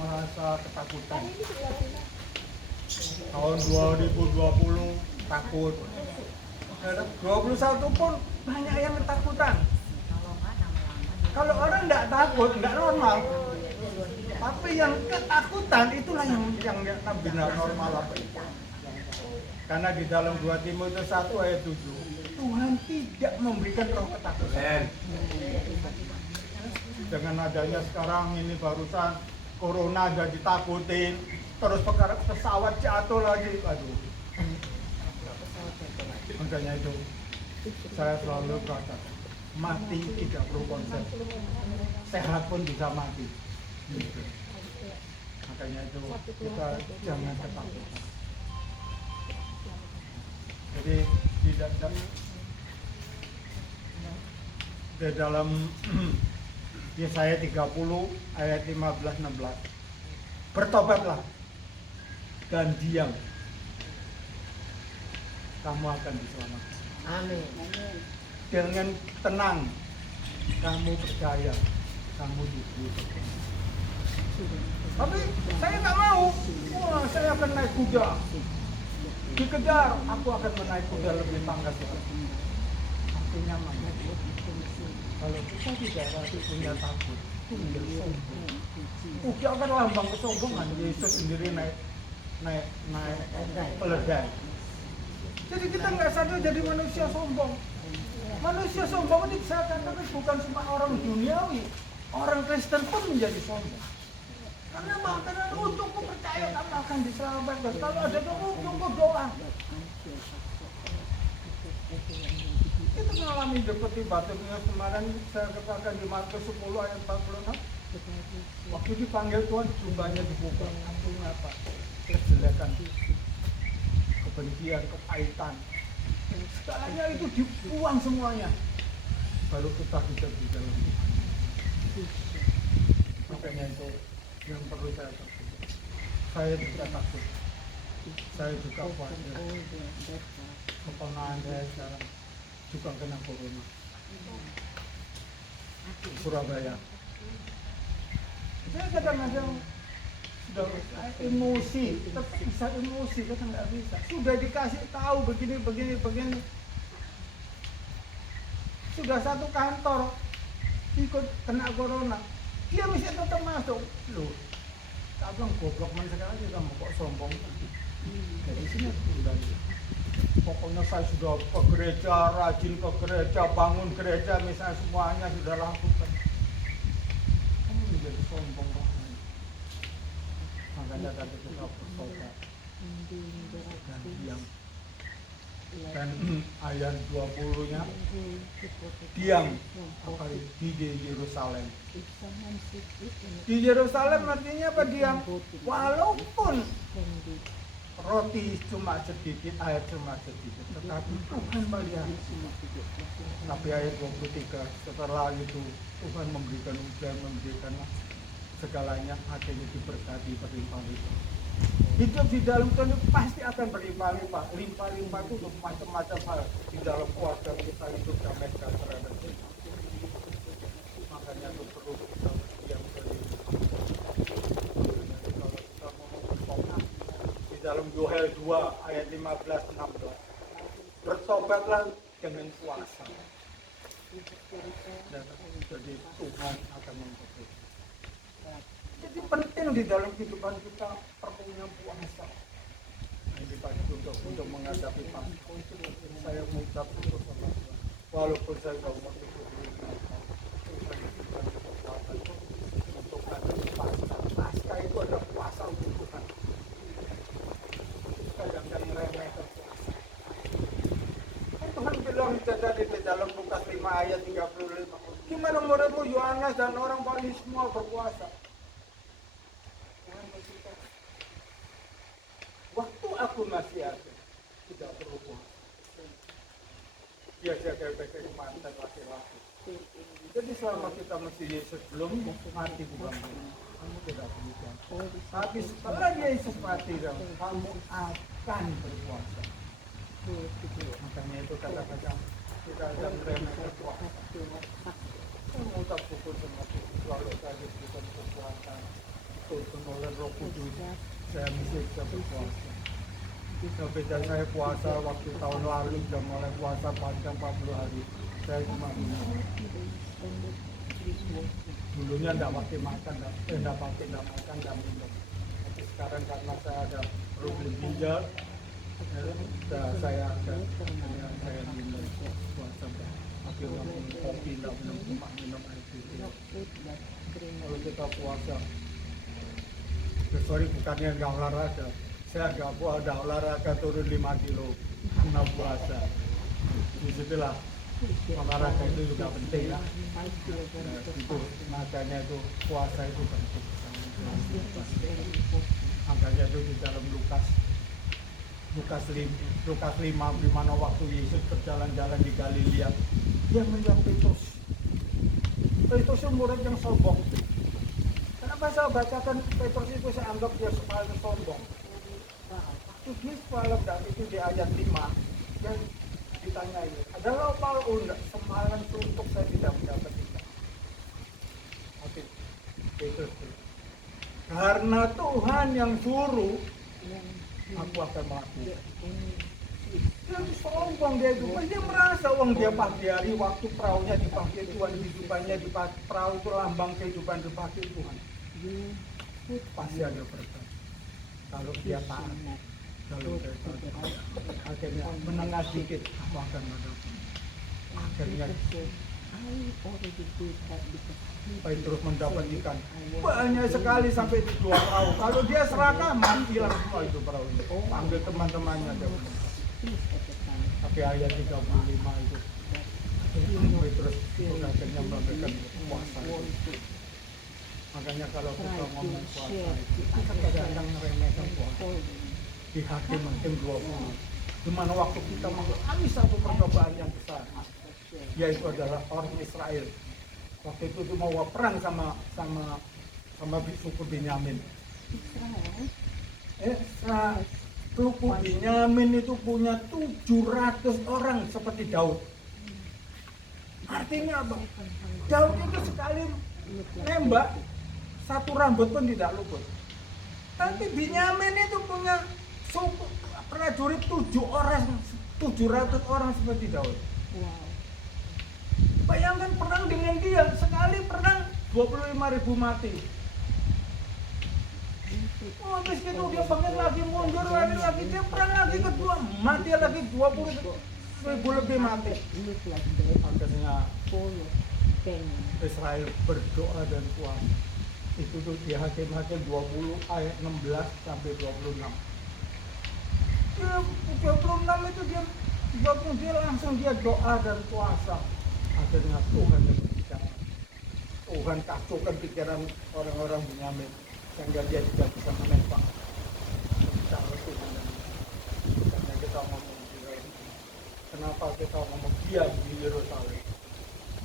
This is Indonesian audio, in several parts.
masa ketakutan. Tahun 2020 takut. 21 pun banyak yang ketakutan. Kalau orang tidak takut, tidak normal. Tapi yang ketakutan itulah yang benar normal apa itu. Karena di dalam 2 Timotius 1 ayat 7, Tuhan tidak memberikan roh ketakutan. Dengan adanya sekarang ini barusan corona jadi ditakutin, terus pesawat jatuh lagi, aduh. Makanya itu saya selalu katakan, mati tidak perlu konsep, sehat pun bisa mati. Gitu. Makanya itu kita jangan ketakutan. Jadi tidak di dalam Yesaya 30 ayat 15-16, bertobatlah dan diam, kamu akan diselamatkan. Amin. Dengan tenang kamu percaya kamu diberi. Tapi saya nggak mau. Wah, saya akan naik kuda. Dikejar, aku akan menaik kuda lebih pangkat. Aku nyaman. Kalau kita tidak lagi punya takut, itu menjadi sombong. Kuda kan lambang kesombongan. Yesus sendiri naik keledai. Jadi kita nggak sadar jadi manusia sombong. Manusia sombong ini saya katakan bukan cuma orang duniawi, orang Kristen pun menjadi sombong. Karena apa? Karena untukku percaya kamu akan diselamatkan. Kalau ada tunggu doa. Kita mengalami seperti Bartimeus kemarin saya katakan di Markus 10 ayat 46. Waktu dipanggil Tuhan jumlahnya dibuka. Artinya apa? Kejelekan, kebencian, kepahitan. Segalanya itu dibuang semuanya. Baru kita hidup di dalam Tuhan. Makanya itu yang perlu saya takut. Saya juga takut. Saya juga khawatir. Keponakan saya sekarang juga kena corona. Surabaya. Saya kadang-kadang sudah emosi, tapi bisa emosi, kadang nggak bisa. Sudah dikasih tahu begini. Sudah satu kantor ikut kena corona, dia mesti tetap masuk. Loh, abang goblok man sekali kamu kok sombong. Dari sini sudah. Pokoknya saya sudah ke gereja, rajin ke gereja, bangun gereja, misalnya semuanya sudah lakukan. Kamu menjadi sombong banget. Makanya tadi kita bertobat dan diam. Dan ayat 20-nya diam di Yerusalem. Di Yerusalem artinya apa diam? Walaupun roti cuma sedikit, air cuma sedikit, tetapi Tuhan melihat. Tapi ayat 23, setelah itu Tuhan memberikan hujan, memberikan segalanya, akhirnya diberkati berlimpah-limpah. Hidup di dalam Tuhan pasti akan berlimpah-limpah. Limpah-limpah itu untuk macam-macam hal. Di dalam keluarga kita hidup damai sejahtera dan cinta. Makanya itu perlu kita diam di dalam Yoel 2 ayat 15-16. Bertobatlah dengan puasa. Jadi Tuhan akan memberkati. Jadi penting di dalam kehidupan kita perlunya puasa. Ini pagi untuk menghadapi Paskah. Saya mengucap syukur sama Tuhan. Walaupun saya tidak umur 75 tahun, untuk menghadapi Paskah. Paskah itu adalah puasa untuk Tuhan. Kita jangan meremehkan puasa. Tuhan bilang di dalam Lukas 5 ayat 35. Gimana muridmu Yohanes dan orang Bani semua berpuasa? Waktu aku masih ada, tidak perlu puasa. Dia jaga baik mantan laki-laki. Jadi selama kita masih Yesus belum mati di bangku, kamu tidak perlu puasa. Tapi setelah Yesus mati, kamu akan berpuasa. Makanya itu kata-kata kita akan meremehkan puasa. Saya mengucap syukur sama Tuhan selalu tadi kita berpuasa. diaturkan oleh Roh Kudus. Saya mesti bisa berpuasa. Beda saya puasa waktu tahun lalu sudah mulai puasa panjang 40 hari. Saya cuma minum. Dulunya enggak pakai makan, enggak makan, enggak minum. Tapi sekarang karena saya ada problem ginjal, saya minum puasa. Tapi minum kopi, enggak minum, cuma minum air putih. Kalau kita puasa, sorry bukannya enggak olahraga, saya enggak olahraga turun 5 kilo karena puasa. Disitulah olahraga itu juga penting ya. Itu makanya itu puasa itu penting. Makanya itu di dalam Lukas 5 di mana waktu Yesus berjalan-jalan di Galilea, dia melihat Petrus. Petrus itu murid yang sombong. Kenapa saya bacakan Petrus itu, saya anggap dia paling sombong. Waktu di malam itu di ayat 5 yang ditanyai, adalah Paul enggak semalam suntuk saya tidak mendapat ikan. Oke, Petrus. Karena Tuhan yang suruh, aku akan melakukan. Dia sombong dia itu, dia merasa uang dia pagi hari waktu perahunya dipakai Tuhan, kehidupannya dipakai perahu itu lambang kehidupan dipakai Tuhan. Pasti ada berkat. Kalau dia taat, kalau dia taat, akhirnya menengah sedikit aku akan mendapat. Akhirnya Petrus mendapat ikan banyak sekali sampai 2 perahu. Kalau dia serakah mati langsung itu perahu. Panggil teman-temannya dia. Tapi ayat 35 itu Petrus akhirnya melakukan puasa. Makanya kalau kita ngomong puasa, kita kadang-kadang meremehkan puasa. Di Hakim 20, di mana waktu kita mengalami satu percobaan yang besar, yaitu adalah orang Israel. Waktu itu dia mau perang sama suku Benyamin. Suku Benyamin itu punya 700 orang seperti Daud. Artinya apa? Daud itu sekali nembak, satu rambut pun tidak luput. Tapi Benyamin itu punya suku prajurit 700 orang seperti Daud. Bayangkan perang dengan dia, sekali perang 25.000 mati. Oh, terus gitu dia bangkit lagi, mundur lagi, dia perang lagi kedua, mati lagi 20.000 lebih mati. Akhirnya Israel berdoa dan puasa. Itu tuh di Hakim-Hakim 20 ayat 16 sampai 26. Dia 26 itu dia langsung doa dan puasa. Akhirnya Tuhan berbicara. Tuhan kacaukan pikiran orang-orang Benyamin sehingga dia tidak bisa menembak. Bicara Tuhan. Karena kita ngomong kenapa kita ngomong dia di Yerusalem.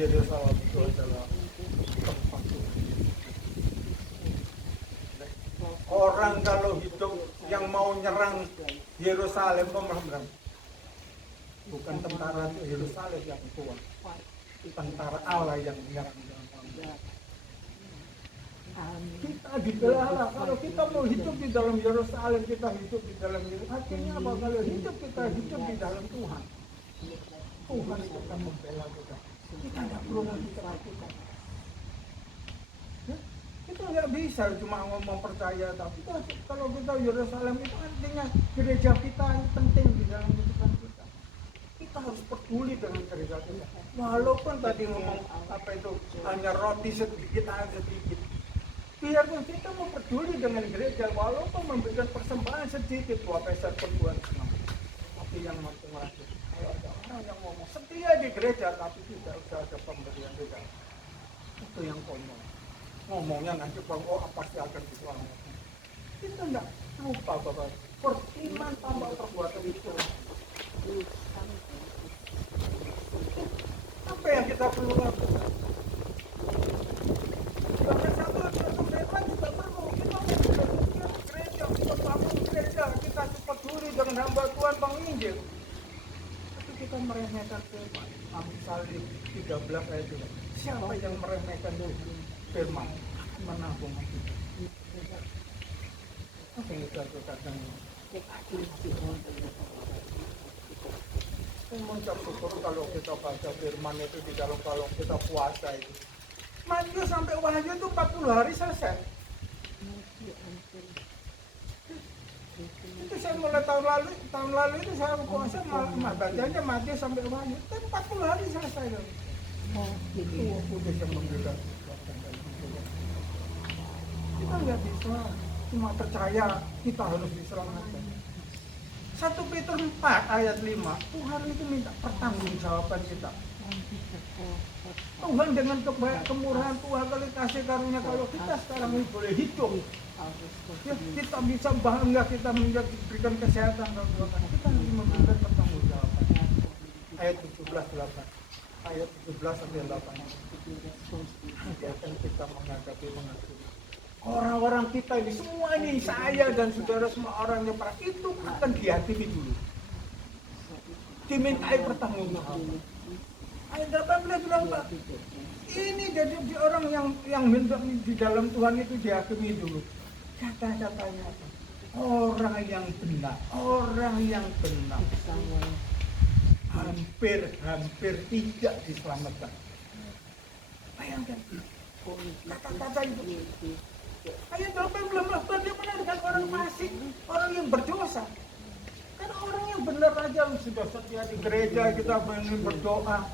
Yerusalem itu adalah tempat Tuhan. Orang kalau hidup yang mau nyerang Yerusalem pemerintah, bukan tentara Yerusalem yang kuat, tentara Allah yang menyerang. Kita dibela. Kalau kita mau hidup di dalam Yerusalem, kita hidup di dalam Yerusalem. Artinya apa? Kalau kita hidup di dalam Tuhan, Tuhan itu akan membela kita. Kita tidak perlu lagi ketakutan. Kita nggak bisa cuma ngomong percaya, tapi kalau kita Yerusalem itu artinya gereja kita penting di dalam kehidupan kita. Kita harus peduli dengan gereja kita. Walaupun tadi ngomong apa itu hanya roti sedikit, biarpun kita mau peduli dengan gereja, walaupun memberikan persembahan sedikit, 2 peser per bulan. Tapi yang makin merasa kalau ada orang yang ngomong setia di gereja tapi tidak usah ada pemberian juga, itu yang konyol. Ngomongnya nanti pasti akan diselamatkan. Kita enggak lupa bahwa beriman tambah perbuatan itu. Apa yang kita perlu lakukan? Bahkan satu firman juga perlu. Kita mau gereja, kita bangun gereja, kita peduli dengan hamba Tuhan penginjil. Tapi kita meremehkan firman. Amsal 13 ayat 2. Siapa yang meremehkan Tuhan? Firman menabung kita. itu kadang mengucap syukur kalau kita baca firman itu di dalam, kalau kita puasa itu Matius sampai Wahyu itu 40 hari selesai. Itu saya mulai tahun lalu itu saya puasa bacanya Matius sampai Wahyu itu 40 hari selesai loh. Kudus yang memberikan kita nggak bisa cuma percaya kita harus diselamatkan. 1 Petrus 4 ayat 5 Tuhan itu minta pertanggungjawaban kita. Tuhan dengan kemurahan Tuhan kali kasih karunia, kalau kita sekarang ini boleh hidup ya, kita bisa bangga, kita memberikan kesehatan kalau Tuhan, kita harus memberikan pertanggungjawaban. Ayat 17:8 ayat 17 sampai 8 nanti akan kita menghadapi orang-orang kita ini, semua ini, saya dan saudara semua orangnya para itu akan dihakimi dulu, dimintai pertanggungjawaban. Ayat 18 bilang, Pak, ini jadi orang yang di dalam Tuhan itu dihakimi dulu. Kata-katanya apa? Orang yang benar hampir tidak diselamatkan. Bayangkan kata-kata itu. Ayat 18 dia menandakan orang fasik, orang yang berdosa. Karena orang yang benar aja sudah setia di gereja, kita berdoa.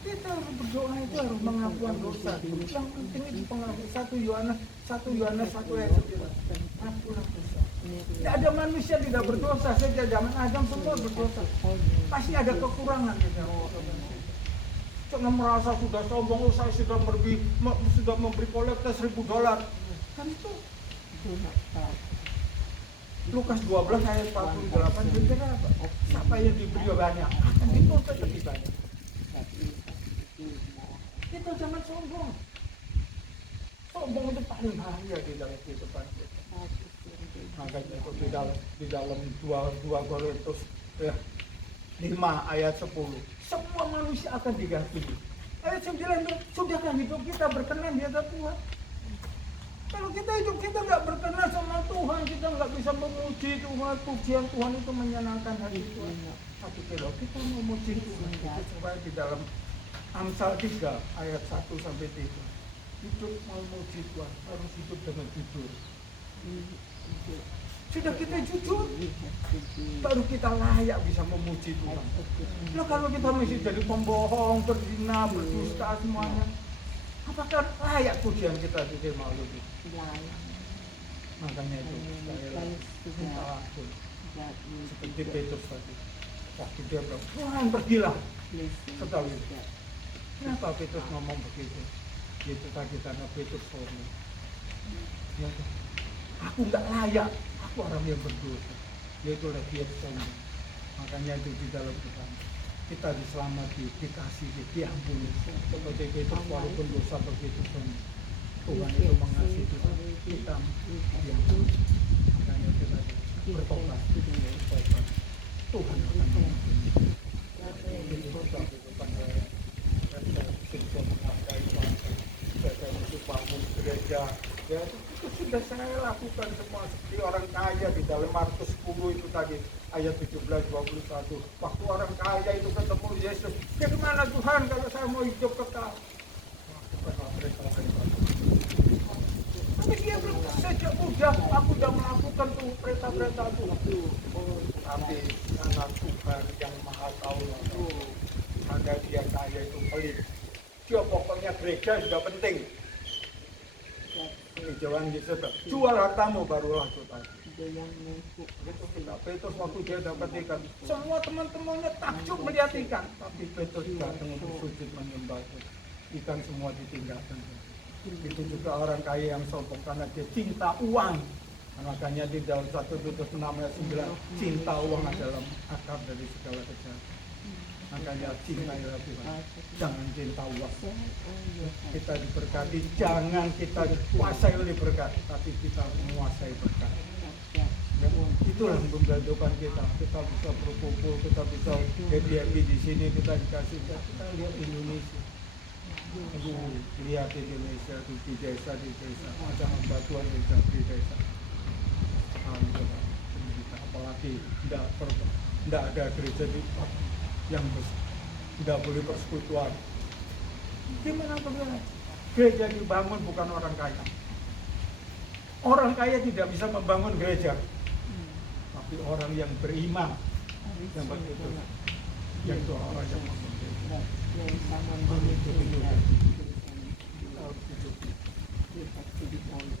Kita harus berdoa itu harus mengakuan dosa. Yang penting itu pengakuan. 1 Yohanes 1 ayat 9. Ampunilah dosa. Tidak ada manusia tidak berdosa. Sejak zaman Adam semua berdosa. Pasti ada kekurangan. Jangan merasa sudah sombong, saya sudah memberi kolektor $1.000. Kan itu Lukas 12 ayat 48 kira apa? Siapa yang diberi banyak akan dituntut lebih banyak. Kita jangan sombong. Sombong itu paling bahaya di dalam kehidupan kita. Makanya itu di dalam 2 Korintus 5 ayat 10. Semua manusia akan dihakimi. Ayat 9, sudahkah hidup kita berkenan di hadapan Tuhan? Kalau kita hidup kita nggak berkenan sama Tuhan, kita nggak bisa memuji Tuhan, pujian Tuhan itu menyenangkan hati Tuhan. Tapi kalau kita memuji Tuhan, itu supaya di dalam Amsal 3 ayat 1 sampai 3. Hidup memuji Tuhan harus hidup dengan jujur. Sudah kita jujur, baru kita layak bisa memuji Tuhan. Nah, kalau kita masih jadi pembohong, berzina, berdusta semuanya, apakah layak pujian kita diterima oleh Tuhan? Makanya itu minta ampun. Seperti Petrus tadi, waktu dia bilang, Tuhan pergilah sekali. Kenapa Petrus ngomong begitu? Itu tadi karena Petrus ngomong, aku nggak layak, aku orang yang berdosa. Itulah dia sombong. Makanya itu di dalam kita diselamati, dikasih, diampuni. Seperti Petrus walaupun dosa begitu sombong, Tuhan itu mengasihi kita diampuni. Makanya kita bertobat. Tuhan akan mengampuni. Bangun gereja, ya itu sudah saya lakukan semua seperti orang kaya di dalam Markus 10 itu tadi ayat 17-21. Waktu orang kaya itu ketemu Yesus, bagaimana Tuhan kalau saya mau hidup kekal? Tapi dia belum, sejak muda aku sudah melakukan tuh perintah-perintah itu. Tapi karena Tuhan yang maha tahu, maka dia kaya itu pelit. Dia pokoknya gereja sudah penting. Ini jawaban Yesus, jual hartamu barulah Tuhan. Itu kita Petrus waktu dia dapat ikan, semua teman-temannya takjub melihat ikan, tapi Petrus datang untuk sujud menyembah ikan, semua ditinggalkan. Itu juga orang kaya yang sombong karena dia cinta uang. Makanya di dalam 1 Petrus 6 ayat 9, cinta uang adalah akar dari segala kejahatan. Makanya cintailah Tuhan, jangan cinta uang. Kita diberkati, jangan kita dikuasai oleh berkat, tapi kita menguasai berkat. Ya, itulah pembentukan kita. Kita bisa berkumpul, kita bisa happy di sini, kita dikasih. Kita lihat Indonesia. Aduh, lihat Indonesia di desa, macam batuan di desa. Apalagi tidak ada gereja yang tidak boleh persekutuan. Gimana bagaimana? Gereja dibangun bukan orang kaya. Orang kaya tidak bisa membangun gereja, tapi orang yang beriman yang betul, yang itu orang yang membangun gereja.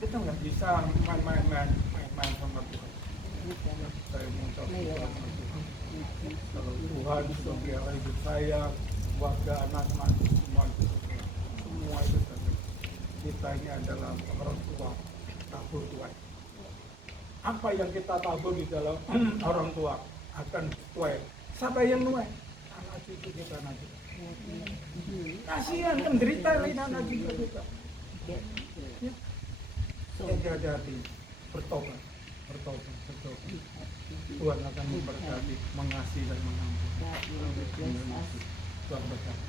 Kita nggak bisa main sama Tuhan. Saya mengucap Tuhan. Kalau Tuhan sudah pelihara hidup saya, keluarga, anak-anak, semua itu tadi. Kita ini adalah orang tua, tabur Tuhan. Apa yang kita tabur di dalam orang tua akan tuai. Siapa yang nuai? Anak cucu kita nanti. Kasihan menderita anak cucu kita. Ya. Hati-hati, bertobat. Tuhan akan memberkati, mengasihi dan mengampuni. Tuhan berkati.